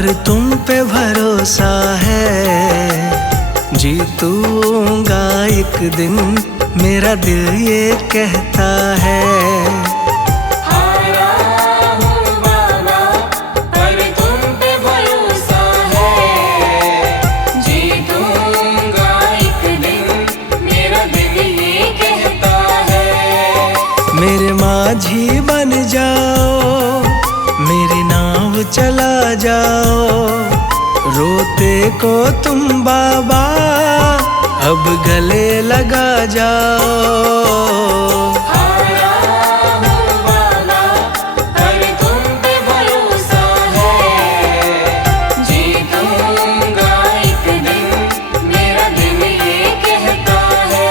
पर तुम पे भरोसा है। जीतूंगा एक दिन, मेरा दिल ये कहता है। हारा हूँ बाबा, पर तुम पे भरोसा है। जीतूंगा एक दिन, मेरा दिल ये कहता है। मेरे माझी बन जाओ, मेरी नाव चला जाओ। रोते को तुम बाबा अब गले लगा जाओ। हारा हूँ बाबा, पर तुम पे भरोसा है। जीतूंगा एक दिन, मेरा दिल ये कहता है।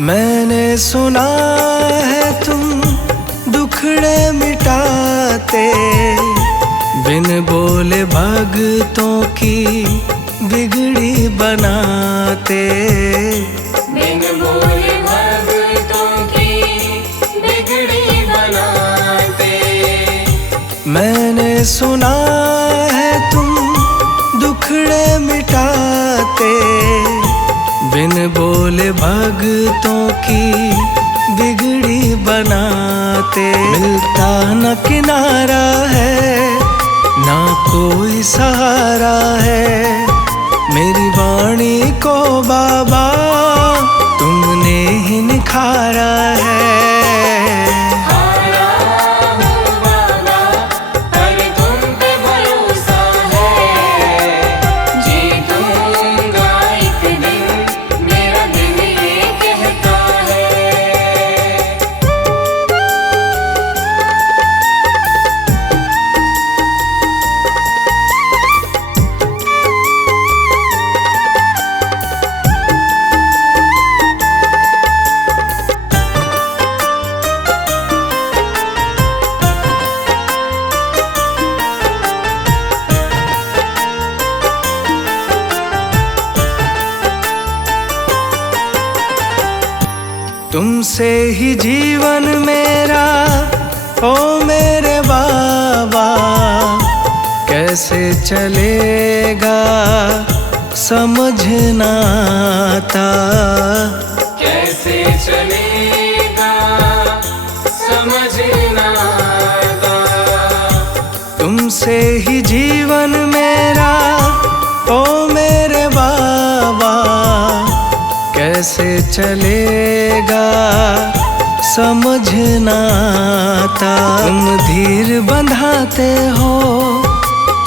मैंने सुना है तुम दुखड़े मिटाते, बिन बोले भगतों की बिगड़ी बनाते। बिन बोले भगतों की बिगड़ी बनाते। मैंने सुना है तुम दुखड़े मिटाते, बिन बोले भगतों की बिगड़ी बनाते। मिलता न किनारा है, ना कोई सहारा है। मेरी वाणी को बाबा तुमने ही निखारा है। हारा हूँ बाबा, पर तुम पे भरोसा है। जीतूंगा एक दिन, मेरा दिल ये कहता है। तुमसे ही जीवन मेरा, ओ मेरे बाबा। कैसे चलेगा समझ ना आता। कैसे चलेगा समझ ना आता। तुमसे ही जीवन मेरा, ओ मेरे बाबा। कैसे चलेगा समझ ना आता। तुम धीर बंधाते हो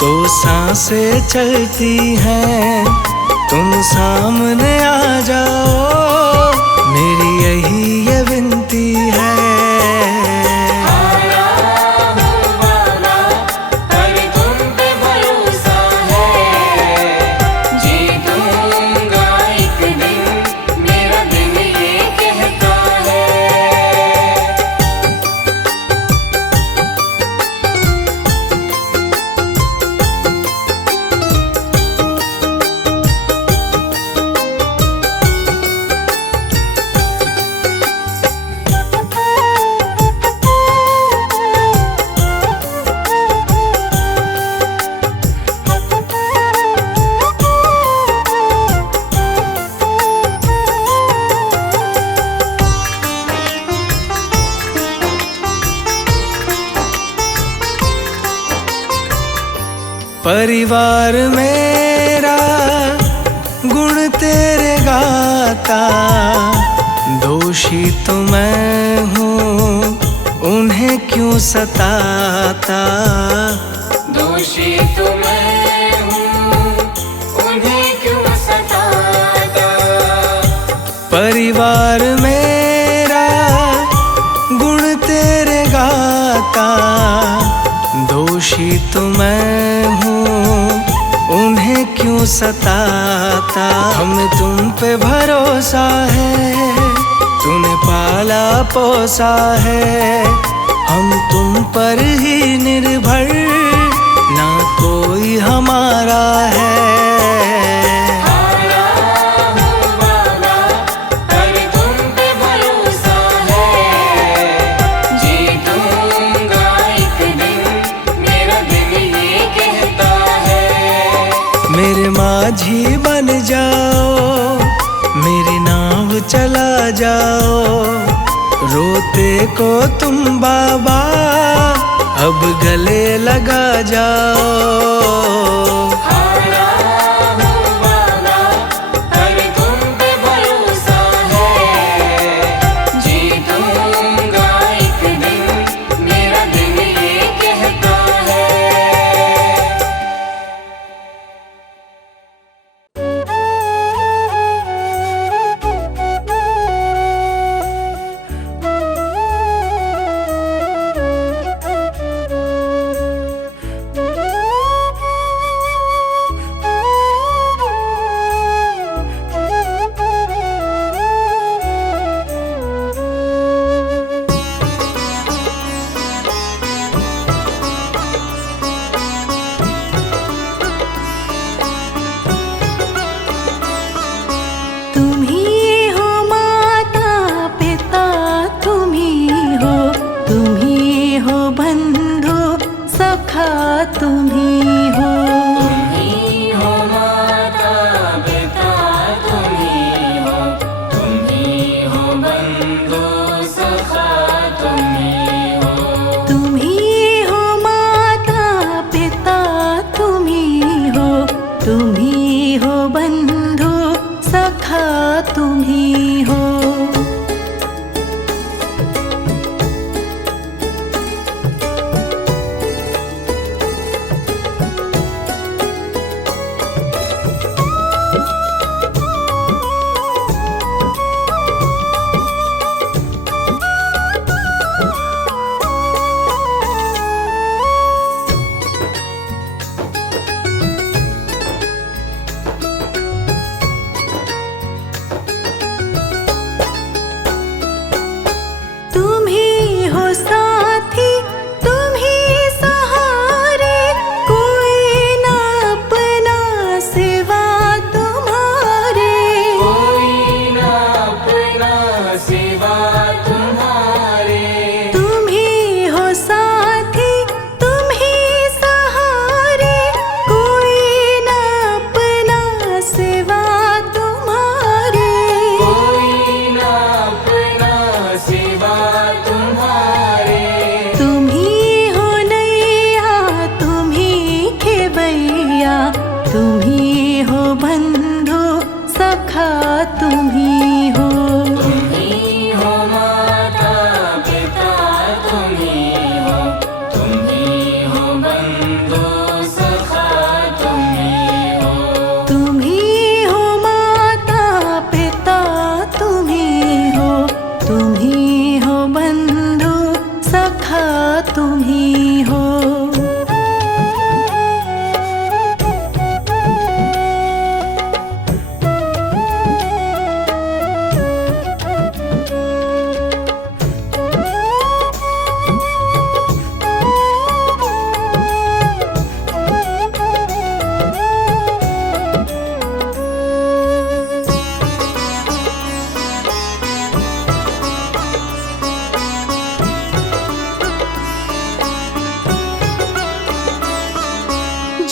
तो सांसें चलती हैं। तुम सामने आ जाओ, मेरी यही ये विनती है। हारा हूँ बाबा, पर तुम पे भरोसा है। जीतूंगा एक दिन, मेरा दिल ये कहता है। परिवार मेरा गुण तेरे गाता। दोषी तो मैं हूँ, उन्हें क्यों सताता। दोषी तो मैं हूँ, उन्हें क्यों सताता। परिवार मेरा तो मैं हूँ उन्हें क्यों सताता। हमें तुम पे भरोसा है, तूने पाला पोसा है, हम तुम पर ही निर्भर, ना कोई हमारा है। मेरे माझी बन जाओ, मेरी नाव चला जाओ, रोते को तुम बाबा अब गले लगा जाओ।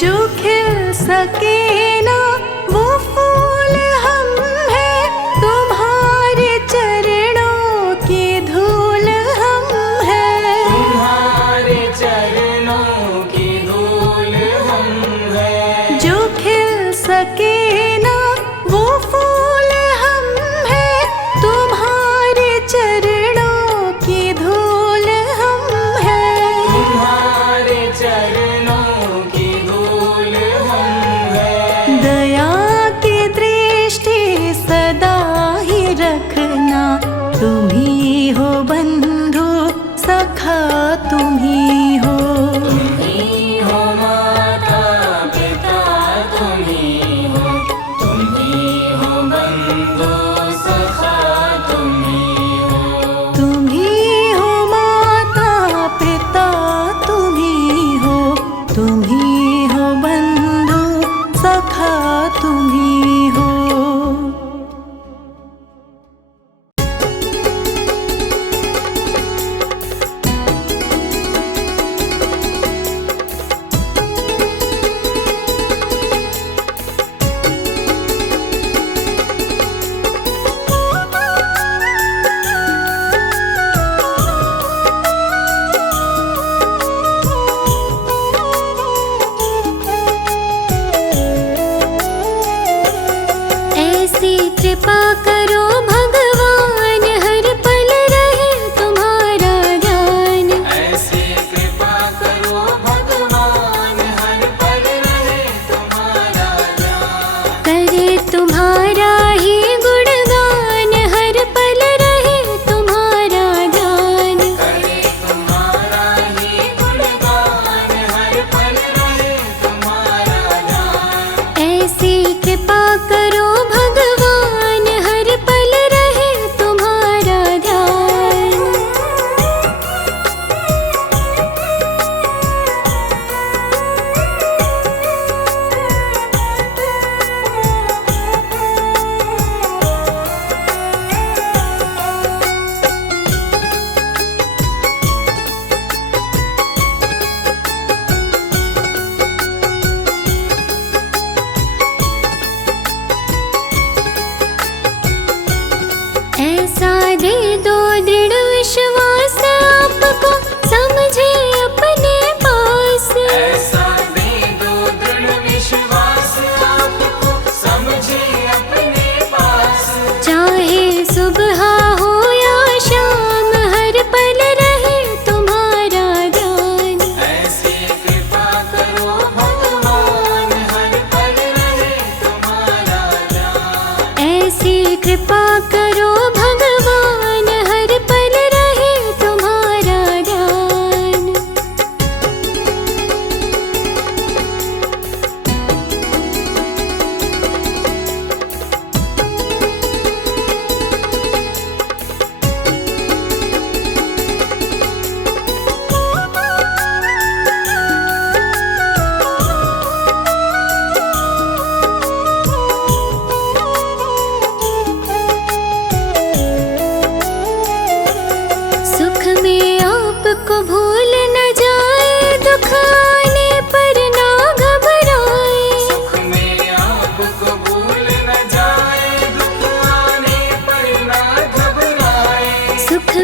जो खिल सके ना वो फूल हम हैं, तुम्हारे चरणों की धूल हम हैं। तुम्हारे चरणों की धूल हम हैं। जो खिल सके ना वो फूल हम हैं, तुम्हारे चरणों की धूल हम हैं। तुम्हारे चरणों की धूल हम हैं। दया की दृष्टि सदा ही रखना, तुम ही हो बंधु सखा, तुम ही हो। तुम ही हो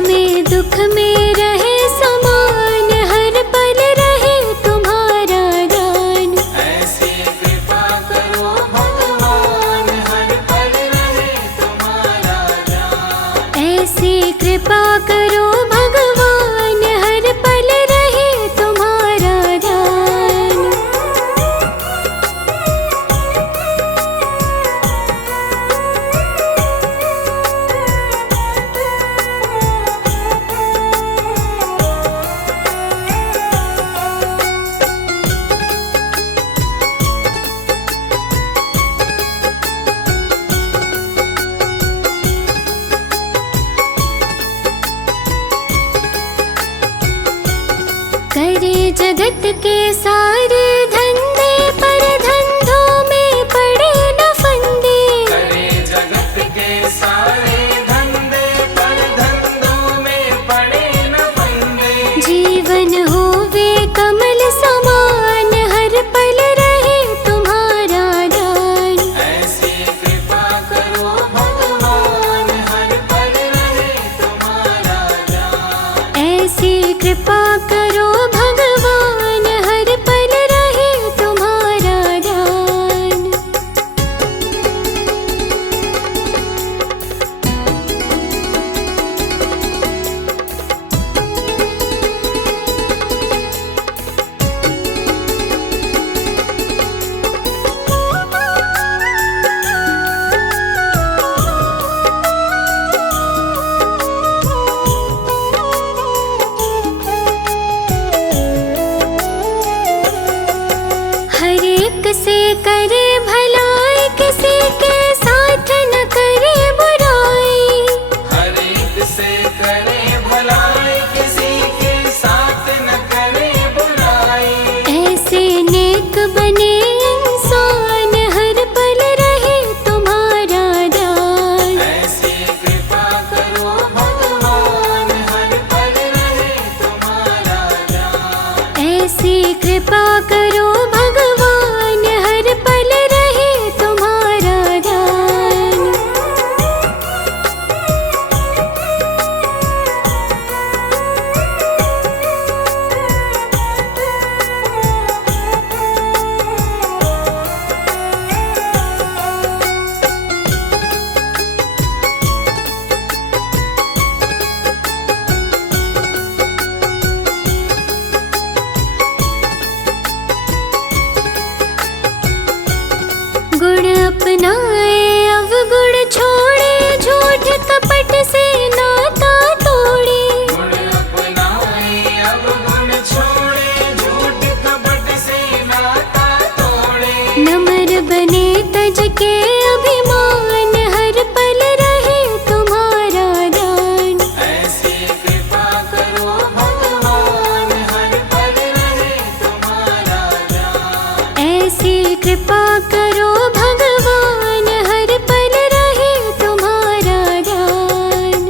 में दुख में रहे समान, हर पल रहे तुम्हारा दान। ऐसी कृपा करो भगवान, हर पल रहे तुम्हारा ध्यान। ऐसी कृपा करो भगवान, हर पल रहे तुम्हारा ध्यान। करे जगत के सारे धंधे, पर धंधों में पड़े न फंदे। करे जगत के सारे धंधे, पर धंधों में पड़े न फंदे। जीवन होवे कमल समान, हर पल रहे तुम्हारा दान। ऐसी कृपा करो भगवान, हर पल रहे तुम्हारा ध्यान। ऐसी कृपा करो भगवान, हर पल रहे तुम्हारा ध्यान। हर एक से करे भलाई, किसी के साथ न करे बुराई। हर एक से करे भलाई, किसी के साथ न करे बुराई। ऐसे नेक बने इंसान, हर पल रहे तुम्हारा दान। ऐसी कृपा करो भगवान, हर पल रहे तुम्हारा ध्यान। ऐसी कृपा करो भगवान, हर पल रहे तुम्हारा ध्यान। गुण अपनाए अवगुण छोड़े, झूठ कपट से नाता तोड़े। गुण अपनाए अवगुण छोड़े, झूठ कपट से नाता तोड़े। नम्र बने तज के अभिमान, हर पल रहे तुम्हारा दान। ऐसी कृपा करो भगवान, हर पल रहे तुम्हारा ध्यान। ऐसी कृपा करो भगवान, हर पल रहे तुम्हारा ध्यान।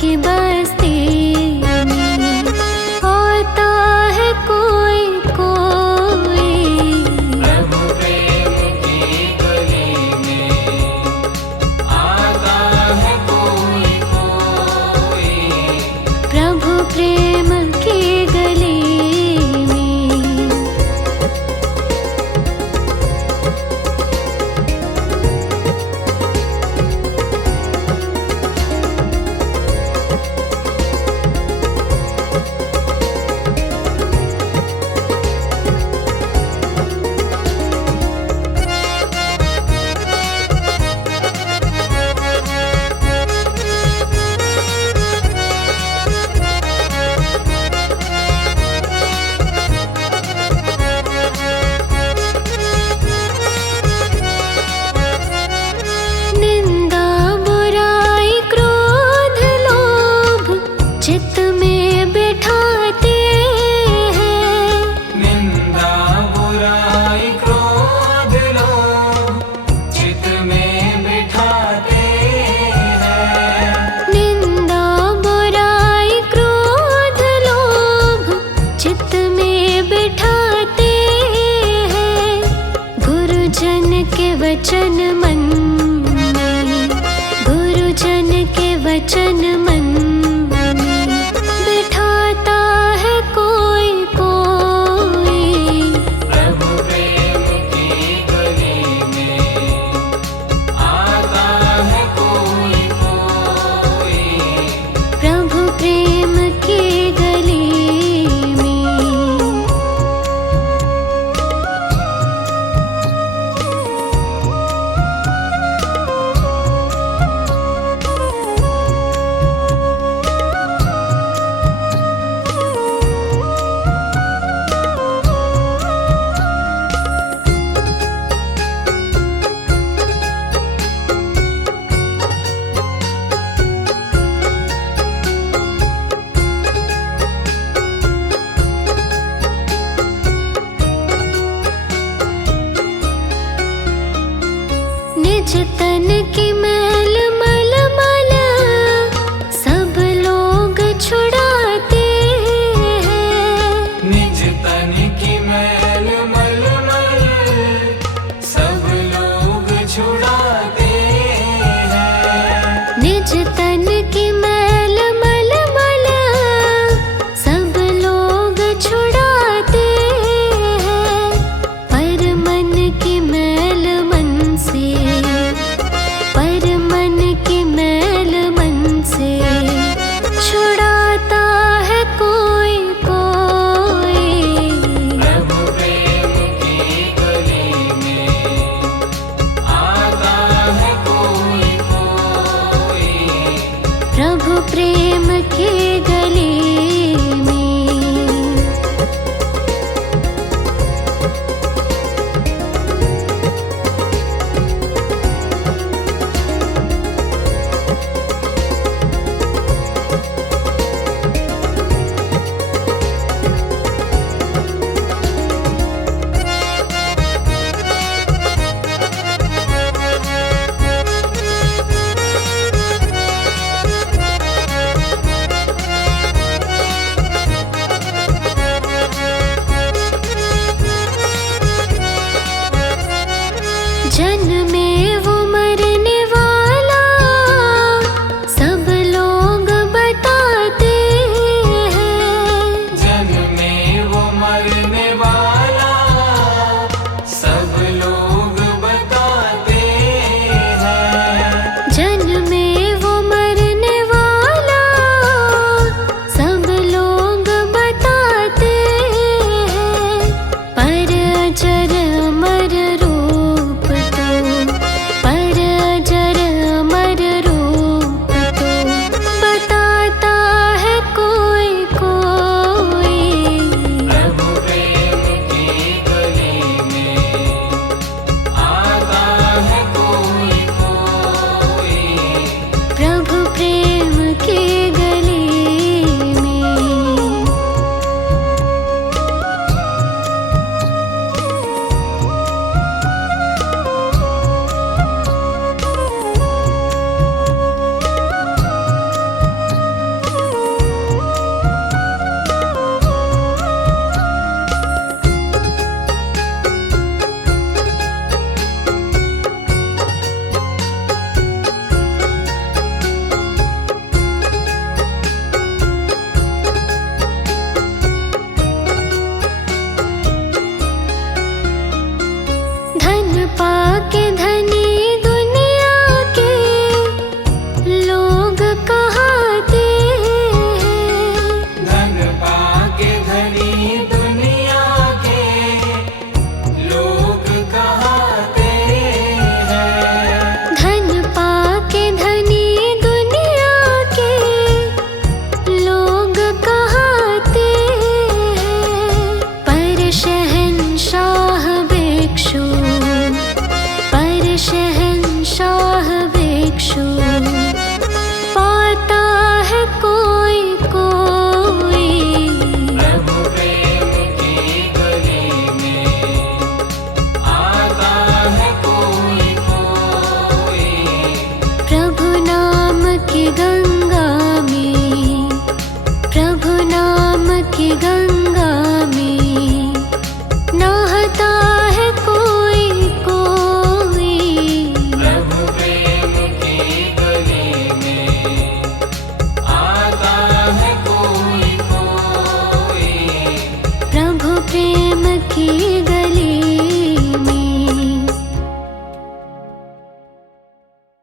की बस्ती में आता है कोई कोई। प्रभु प्रेम की गली में आता है कोई कोई। प्रभु प्रेम की गली में। निंदा बुराई क्रोध लोभ चित्त में बिठाते हैं। निंदा बुराई क्रोध लोभ चित्त में बिठाते हैं। निंदा बुराई क्रोध लोभ चित्त में बिठाते हैं। गुरुजन के वचन मन में, गुरुजन के वचन मन में बिठाता है कोई कोई। प्रभु प्रेम की गली में आता है कोई कोई। प्रभु प्रेम की गली में। निज तन की मैल मल मल सब लोग छुड़ाते हैं। निज तन की मैल मल मल सब लोग छुड़ाते हैं। निज तन की मैल मल मल सब लोग छुड़ाते हैं। पर मन की मैल मन से, पर मन की मैल मन से छुड़ाता है कोई कोई। प्रभु प्रेम की गली में आता है कोई कोई। प्रभु प्रेम की गली में। गंगा में नहाता है कोई कोई। प्रभु प्रेम की गली में आता है कोई कोई। प्रभु प्रेम की